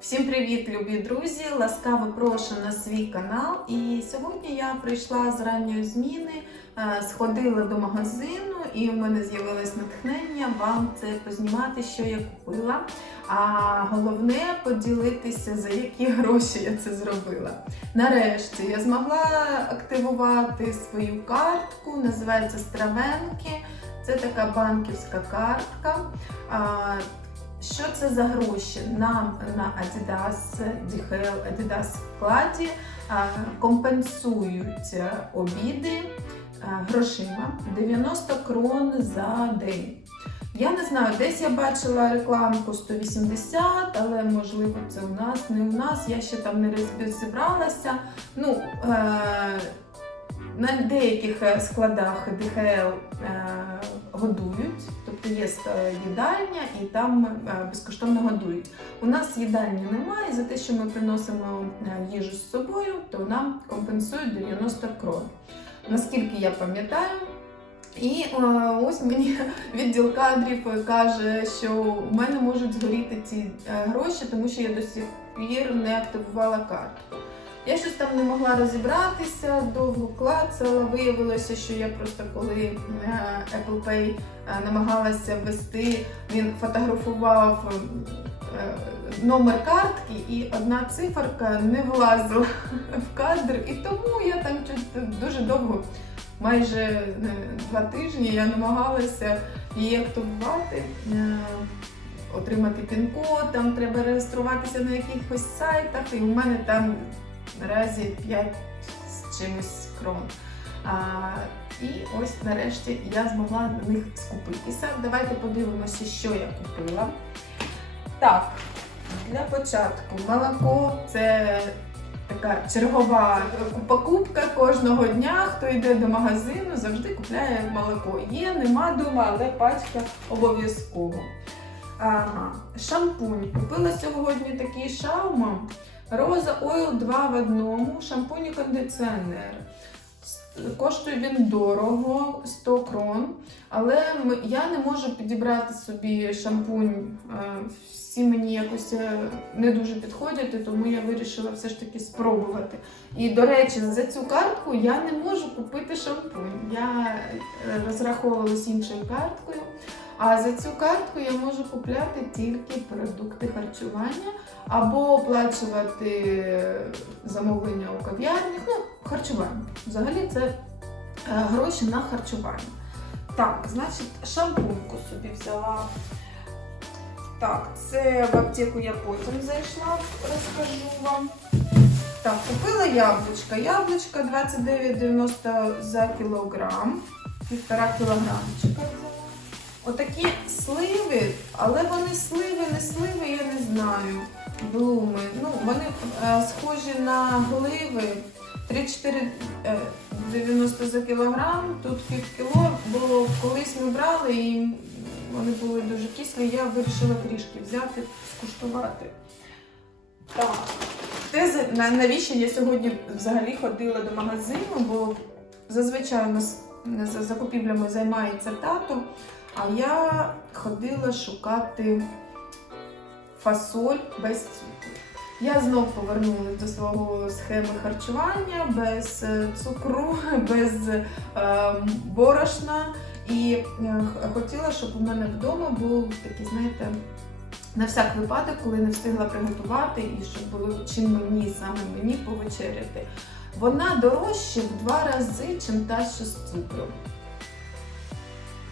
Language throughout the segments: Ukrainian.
Всім привіт, любі друзі! Ласкаво прошу на свій канал. І сьогодні я прийшла з ранньої зміни, е, сходила до магазину, і в мене з'явилось натхнення вам це познімати, що я купила. А головне поділитися, за які гроші я це зробила. Нарешті я змогла активувати свою картку, називається Стравенки. Це така банківська картка. Що це за гроші? Нам на Adidas, DHL Adidas вкладі компенсують обіди грошима 90 крон за день. Я не знаю, десь я бачила рекламку 180, але можливо це у нас, не у нас. Я ще там не розібралася. Ну, е- на деяких складах ДХЛ е, годують, є їдальня і там е, безкоштовно годують. У нас їдальні немає, за те, що ми приносимо е, їжу з собою, то нам компенсують 90 крон. Наскільки я пам'ятаю. І е, ось мені відділ кадрів каже, що у мене можуть згоріти ці гроші, тому що я до сих пір не активувала картку. Я щось там не могла розібратися, довго клацала. Виявилося, що я просто коли е, Apple Pay е, намагалася ввести, він фотографував е, номер картки, і одна циферка не влазила в кадр. І тому я там дуже довго, майже два тижні, я намагалася її активувати. Отримати пін-код, там треба реєструватися на якихось сайтах, і у мене там наразі 5 з чимось крон. А, і ось нарешті я змогла на них скупитися. Давайте подивимося, що я купила. Так, для початку молоко це така чергова покупка кожного дня. Хто йде до магазину, завжди купляє молоко. Є, нема дома, але пачка обов'язково. Ага. Шампунь. Купила сьогодні такий шаума. Роза Ойл 2 в одному, шампунь і кондиціонер. Коштує він дорого, 100 крон. Але я не можу підібрати собі шампунь. Всі мені якось е, не дуже підходять, тому я вирішила все ж таки спробувати. І, до речі, за цю картку я не можу купити шампунь. Я е, розраховувалась іншою карткою. А за цю картку я можу купляти тільки продукти харчування або оплачувати замовлення у кав'ярнях. Ну, харчування. Взагалі це е, гроші на харчування. Так, значить, шампуньку собі взяла. Так, це в аптеку я потім зайшла, розкажу вам. Так, купила яблучка. Яблучка 29,90 за кілограм. Півтора кілограмчика взяла. Отакі сливи, але вони сливи, не сливи, я не знаю. Блуми. Ну, вони е, схожі на гливи. 3,490 за кілограм, тут пів кіло, бо колись ми брали і вони були дуже кислі, я вирішила трішки взяти, скуштувати. Так. Те, навіщо я сьогодні взагалі ходила до магазину, бо зазвичай у нас закупівлями займається тато, а я ходила шукати фасоль без цукру. Я знов повернулася до свого схеми харчування без е, цукру, без е, борошна. І е, хотіла, щоб у мене вдома був такий, знаєте, на всяк випадок, коли не встигла приготувати, і щоб було чим мені саме мені повечеряти. Вона дорожча в два рази, чим та, що з цукром.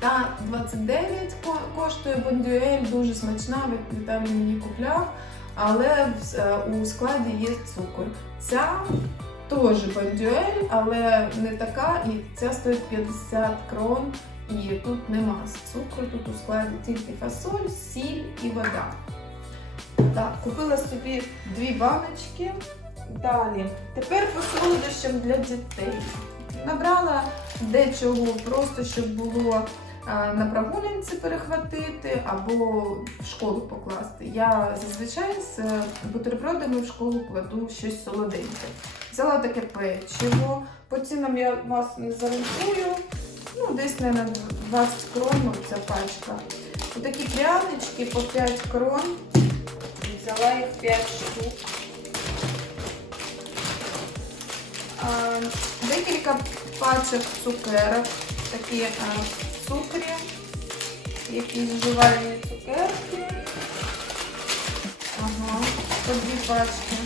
Та 29 коштує бондюель, дуже смачна, Віт- Віталій мені купляв, але е, у складі є цукор. Ця теж бондюель, але не така, і ця стоїть 50 крон, і тут нема цукру, тут у складі тільки фасоль, сіль і вода. Так, купила собі дві баночки. Далі. Тепер по солодощам для дітей. Набрала дечого просто, щоб було на прогулянці перехватити або в школу покласти. Я зазвичай з бутербродами в школу кладу щось солоденьке. Взяла таке печиво, по цінам я вас не зарахую. Ну, десь на 20 крон ця пачка. Отакі прянички по 5 крон. Взяла їх 5 штук. Декілька пачок цукерок, такі цукрі, якісь жувальні цукерки. Ага, по дві пачки.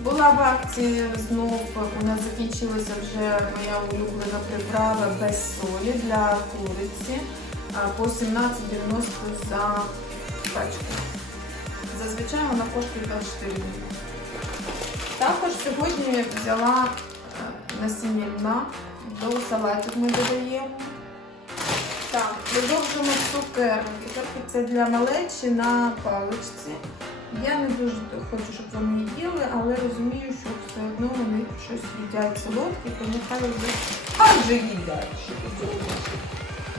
Була в акції знов, у нас закінчилася вже моя улюблена приправа без солі для куриці по 17,90 за пачку. Зазвичай вона коштує 24 гривні. Також сьогодні взяла насіння льна до салатів ми додаємо. Так, продовжимо цукерки. Цукерки це для малечі на паличці. Я не дуже хочу, щоб вони їли, але розумію, що все одно вони щось їдять солодке, тому хай вже адже їдять.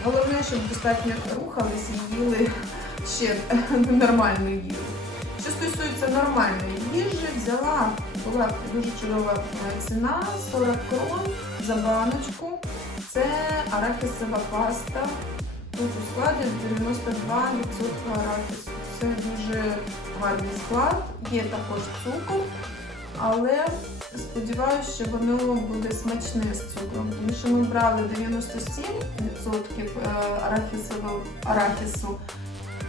Головне, щоб достатньо рухались і їли ще нормальну їжу. Що стосується нормальної їжі, взяла була дуже чудова е, ціна 40 крон за баночку. Це арахісова паста. Тут у складі 92% арахісу. Це дуже гарний склад. Є також цукор, але сподіваюся, що воно буде смачне з цукром. Тому що ми брали 97% арахісового арахісу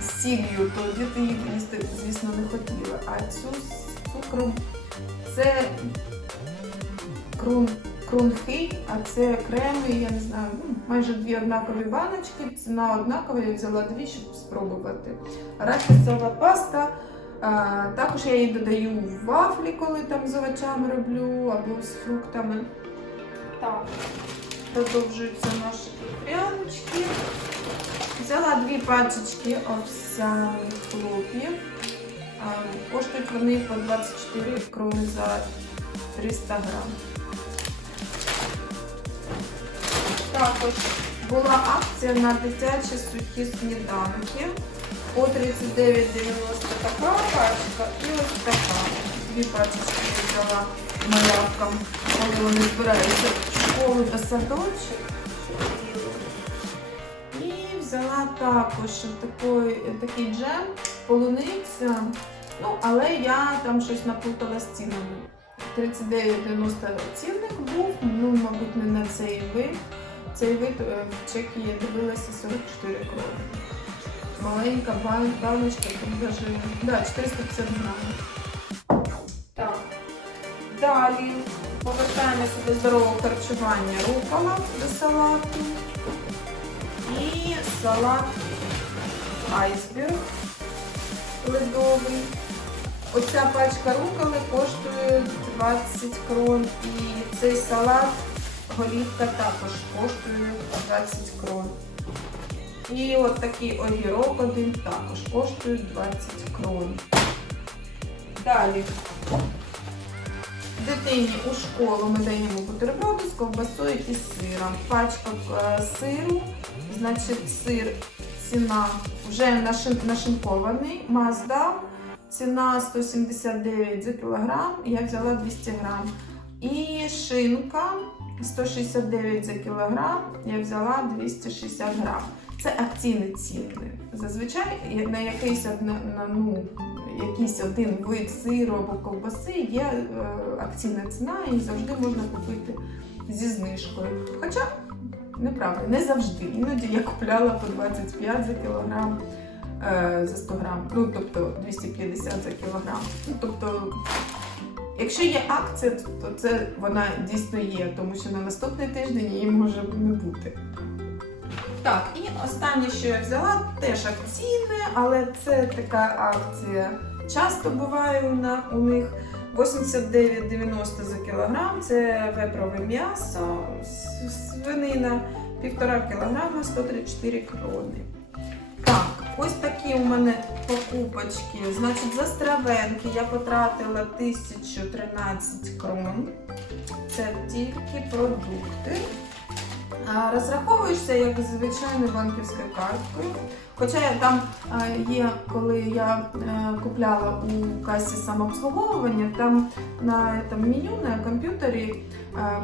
з сіллю, то діти її їсти, звісно, не хотіли. А цю з це крун, крунхи, а це креми, я не знаю, ну, майже дві однакові баночки. Ціна однакова, я взяла дві, щоб спробувати. Арахісова паста. А, також я її додаю в вафлі, коли там з овочами роблю, або з фруктами. Так, продовжуються наші прянички. Взяла дві пачечки овсяних хлоп'їв. Коштують вони по 24 крони за 300 грам. Також була акція на дитячі сухі сніданки. По 39,90 така пачка і ось така. Дві пачечки взяла малявкам, коли вони збираються в школу та садочок. І взяла також такий, такий джем, полуниця. Ну, але я там щось наплутала з цінами. 39,90 цінник був, ну, мабуть, не на цей вид. Цей вид е, в чекі я дивилася 44 крони. Маленька баночка, тут даже, да, 450 грамів. Так. Далі повертаємося до здорового харчування рукола до салату. І салат айсберг ледовий. Оця пачка руколи коштує 20 крон. І цей салат голівка також коштує 20 крон. І от такий огірок один також коштує 20 крон. Далі. Дитині у школу ми даємо бутерброди з ковбасою і сиром. Пачка е, сиру, значить сир, ціна вже нашин- нашинкований, Маздав, ціна 179 за кілограм, я взяла 200 грам. І шинка 169 за кілограм, я взяла 260 грам. Це акційні ціни. Зазвичай на якийсь, ну, якийсь один вид сиру або ковбаси є е, акційна ціна і завжди можна купити зі знижкою. Хоча неправда, не завжди. Іноді я купляла по 25 за кілограм е, за 100 грам, ну тобто 250 за кілограм. Ну, тобто, якщо є акція, то це вона дійсно є, тому що на наступний тиждень її може не бути. Так, і останнє, що я взяла, теж акційне, але це така акція. Часто буває у, них 89,90 за кілограм. Це вепрове м'ясо, свинина, 1,5 кілограма, 134 крони. Так, ось такі у мене покупочки. Значить, за стравенки я потратила 1013 крон. Це тільки продукти. Розраховуєшся як звичайною банківською карткою. Хоча я там є, коли я е, купляла у касі самообслуговування, там на там, меню на комп'ютері е,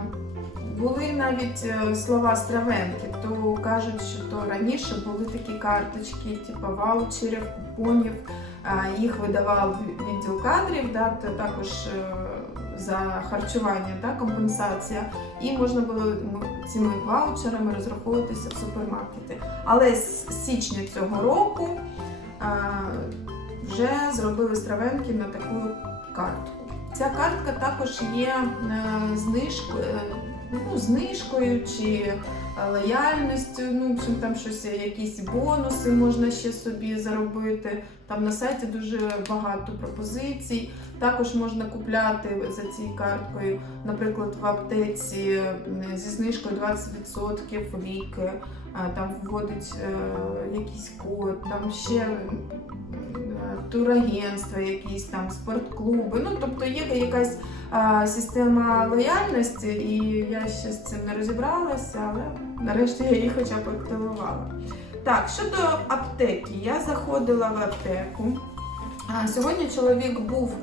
були навіть е, слова стравенки, то кажуть, що то раніше були такі карточки, типу ваучерів, купонів. Е, Їх видавав відділ кадрів, да, то також е, за харчування, да, компенсація. І можна було цими ваучерами розраховуватися в супермаркети. Але з січня цього року вже зробили стравенки на таку картку. Ця картка також є е, знижкою, е, ну, знижкою чи е, лояльністю. Ну, в общем, там щось, якісь бонуси можна ще собі заробити. Там на сайті дуже багато пропозицій. Також можна купляти за цією карткою, наприклад, в аптеці е, зі знижкою 20% ліки, там вводить е, якийсь код, там ще е, турагентства, якісь там спортклуби. Ну, тобто є якась система лояльності, і я ще з цим не розібралася, але нарешті я її хоча б активувала. Так, щодо аптеки, я заходила в аптеку. Сьогодні чоловік був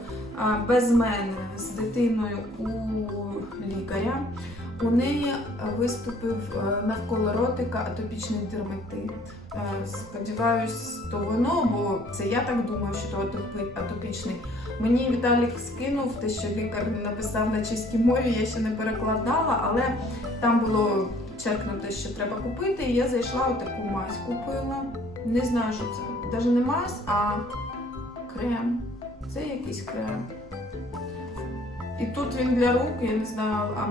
без мене з дитиною у лікаря. У неї е, виступив е, навколо ротика атопічний дерматит. Е, Сподіваюсь, то воно, бо це я так думаю, що то атопічний. Мені Віталік скинув те, що лікар написав на чеській мові, я ще не перекладала, але там було черкнуто, що треба купити. І я зайшла отаку мазь купила. Не знаю, що це. Навіть не мазь, а крем. Це якийсь крем. І тут він для рук, я не знаю, а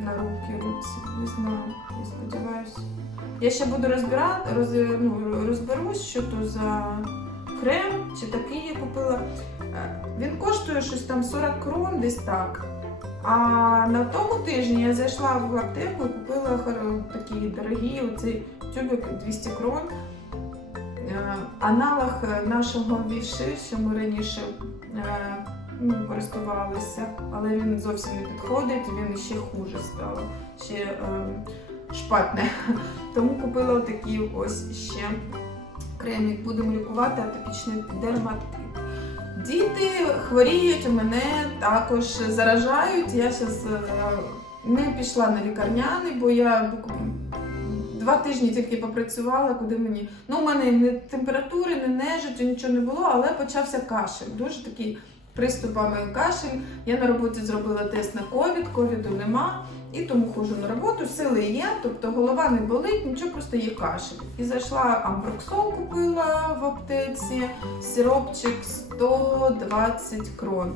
на руки, руці, не знаю, я сподіваюся. Я ще буду розбирати, роз, ну, розберусь, що то за крем чи такий я купила. Е, Він коштує щось там 40 крон, десь так. А на тому тижні я зайшла в аптеку і купила такі дорогі оцей тюбик 200 крон. Е, Аналог е, нашого віши, що ми раніше е, ну, користувалися, але він зовсім не підходить, він ще хуже став, ще шпатне. Тому купила такий ось ще кремік. Будемо лікувати атопічний дерматит. Діти хворіють, мене також заражають. Я зараз не пішла на лікарняний, бо я два тижні тільки попрацювала, куди мені. Ну, у мене не температури, не нежиття, нічого не було, але почався кашель. Дуже такий приступами кашель. Я на роботі зробила тест на ковід, ковіду нема. І тому ходжу на роботу, сили є, тобто голова не болить, нічого просто є кашель. І зайшла амброксол, купила в аптеці, сиропчик 120 крон.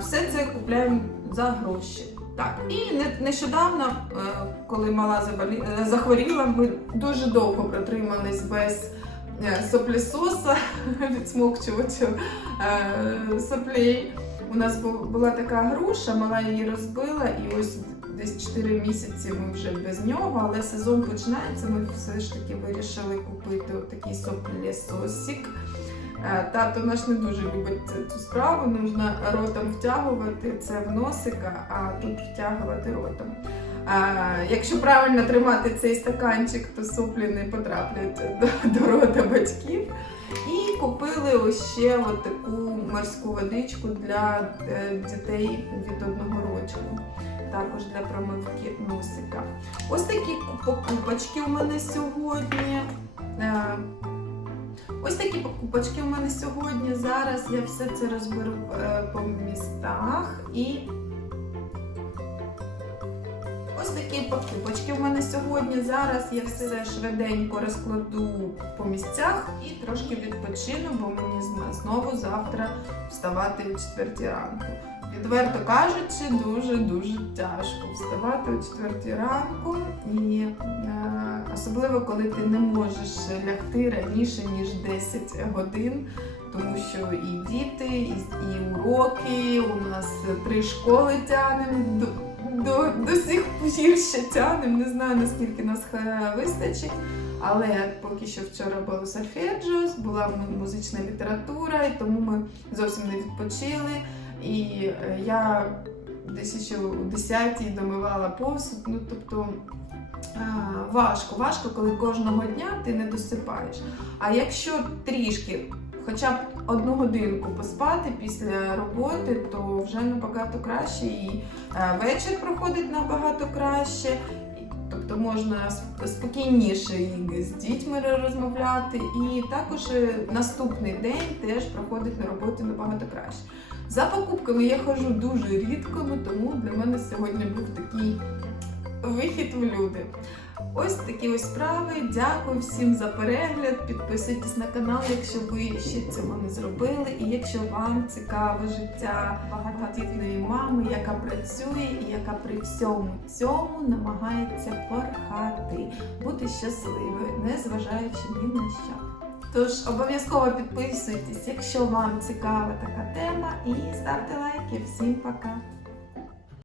Все це купляємо за гроші. Так, і не- нещодавно, е, коли мала е, захворіла, ми дуже довго протримались без е, соплісоса, відсмокчувача соплей. У нас була така груша, мала її розбила, і ось десь 4 місяці ми вже без нього, але сезон починається. Ми все ж таки вирішили купити такий соплісосик. Е, Тато наш не дуже любить цю- справу, нужно ротом втягувати це в носика, а тут втягувати ротом. Е, Якщо правильно тримати цей стаканчик, то соплі не потраплять до, до рота батьків. І купили ще от таку морську водичку для е, дітей від одного рочку. Також для промивки носика. Ось такі покупочки у мене сьогодні. Ось такі покупочки у мене сьогодні. Зараз я все це розберу е, по містах і. Ось такі покупочки у мене сьогодні. Зараз я все швиденько розкладу по місцях і трошки відпочину, бо мені знову завтра вставати у 4 ранку. Відверто кажучи, дуже-дуже тяжко вставати о 4 ранку, і е, особливо коли ти не можеш лягти раніше ніж 10 годин, тому що і діти, і, і уроки. У нас три школи тянемо до, до, до сих пір ще тянемо. Не знаю наскільки нас е, вистачить. Але поки що вчора було сольфеджіо, була музична література, і тому ми зовсім не відпочили. І е, я десь ще у 10-й домивала посуд. Ну тобто важко, важко, коли кожного дня ти не досипаєш. А якщо трішки хоча б одну годинку поспати після роботи, то вже набагато краще, і е, вечір проходить набагато краще. Тобто можна спокійніше з дітьми розмовляти, і також е, наступний день теж проходить на роботі набагато краще. За покупками я ходжу дуже рідко, тому для мене сьогодні був такий вихід в люди. Ось такі ось справи. Дякую всім за перегляд. Підписуйтесь на канал, якщо ви ще цього не зробили. І якщо вам цікаве життя багатодітної мами, яка працює і яка при всьому цьому намагається порхати, бути щасливою, не зважаючи ні на що. Тож обов'язково підписуйтесь, якщо вам цікава така тема, і ставте лайки. Всім пока!